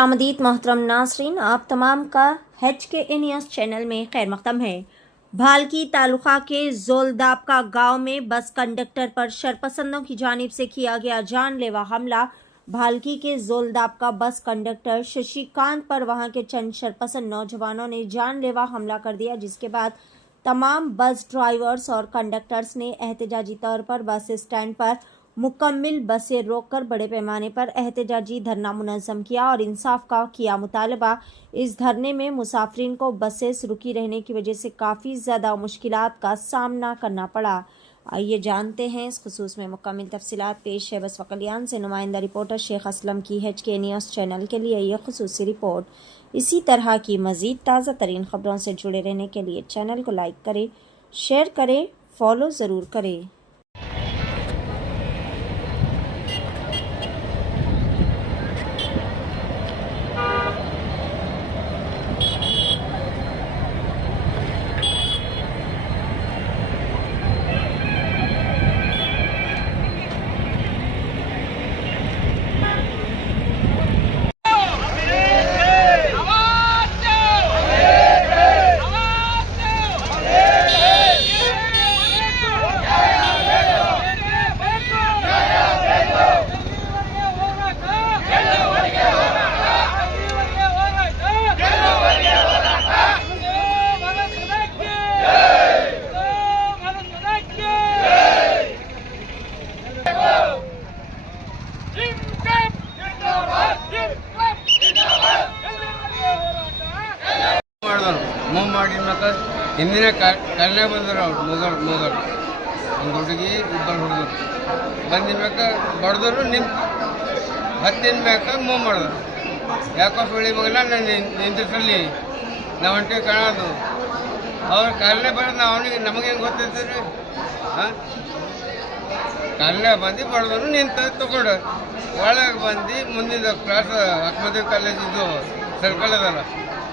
आमदीद मोहतरम नासरीन आप तमाम का हेच के न्यूज़ चैनल में खैर मकदम है भालकी तालुका के जोलदापका गांव में बस कंडक्टर पर शरपसंदों की जानब से किया गया जानलेवा हमला भालकी के जोलदापका बस कंडक्टर शशिकांत पर वहां के चंद शरपसंद नौजवानों ने जानलेवा हमला कर दिया जिसके बाद तमाम बस ड्राइवर्स और कंडक्टर्स ने एहतजाजी तौर पर बस स्टैंड पर मुकम्मिल बसें रोककर बड़े पैमाने पर एहतजाजी धरना मुनज़म किया और इंसाफ का किया मुतालबा इस धरने में मुसाफरीन को बसेस रुकी रहने की वजह से काफ़ी ज़्यादा मुश्किल का सामना करना पड़ा आइए जानते हैं इस खसूस में मुकम्मल तफसीत पेश है बस वकलियान से नुमाइंदा रिपोर्टर शेख असलम की हेच के न्यूज़ चैनल के लिए यह खसूसी रिपोर्ट इसी तरह की मज़ीद ताज़ा तरीन ख़बरों से जुड़े रहने के लिए चैनल को लाइक करें शेयर करें फॉलो ज़रूर करें ಮಾಡಿ ಮತ್ತೆ ಹಿಂದಿನ ಕಲ್ಲೇ ಬಂದರು ಅವ್ರು ಮೊದಲು ಮೊದಲು ಒಂದು ಹುಡುಗಿ ಇಬ್ಬರು ಹುಡುಗರು ಬಂದಿನ್ಬೇಕ ಬಡ್ದರು ನಿಂತು ಹತ್ತಿನ ಮ್ಯಾಕ ಮೂವ್ ಮಾಡಿದ್ರು ಯಾಕೋ ಸುಳಿ ಮಗನ ನಾನು ನಿಂತಿಸಲಿ ನಾವು ಹೊಂಟಿ ಕಾಣೋದು ಅವ್ರ ಕಾಲೇ ಬರೋದು ನಾವು ಅವನಿಗೆ ನಮಗೆ ಹೆಂಗೆ ರೀ ಹಾಂ ಕಾಲೇ ಬಂದು ಬಡ್ದರು ನಿಂತ ತಗೊಂಡು ಒಳಗೆ ಬಂದು ಮುಂದಿನ ಕ್ಲಾಸ್ ಅಕ್ಮದೇವ್ ಕಾಲೇಜಿದ್ದು ಸರ್ಕಲ್ ಅದಲ್ಲ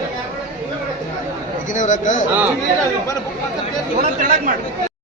ಮಾಡಿ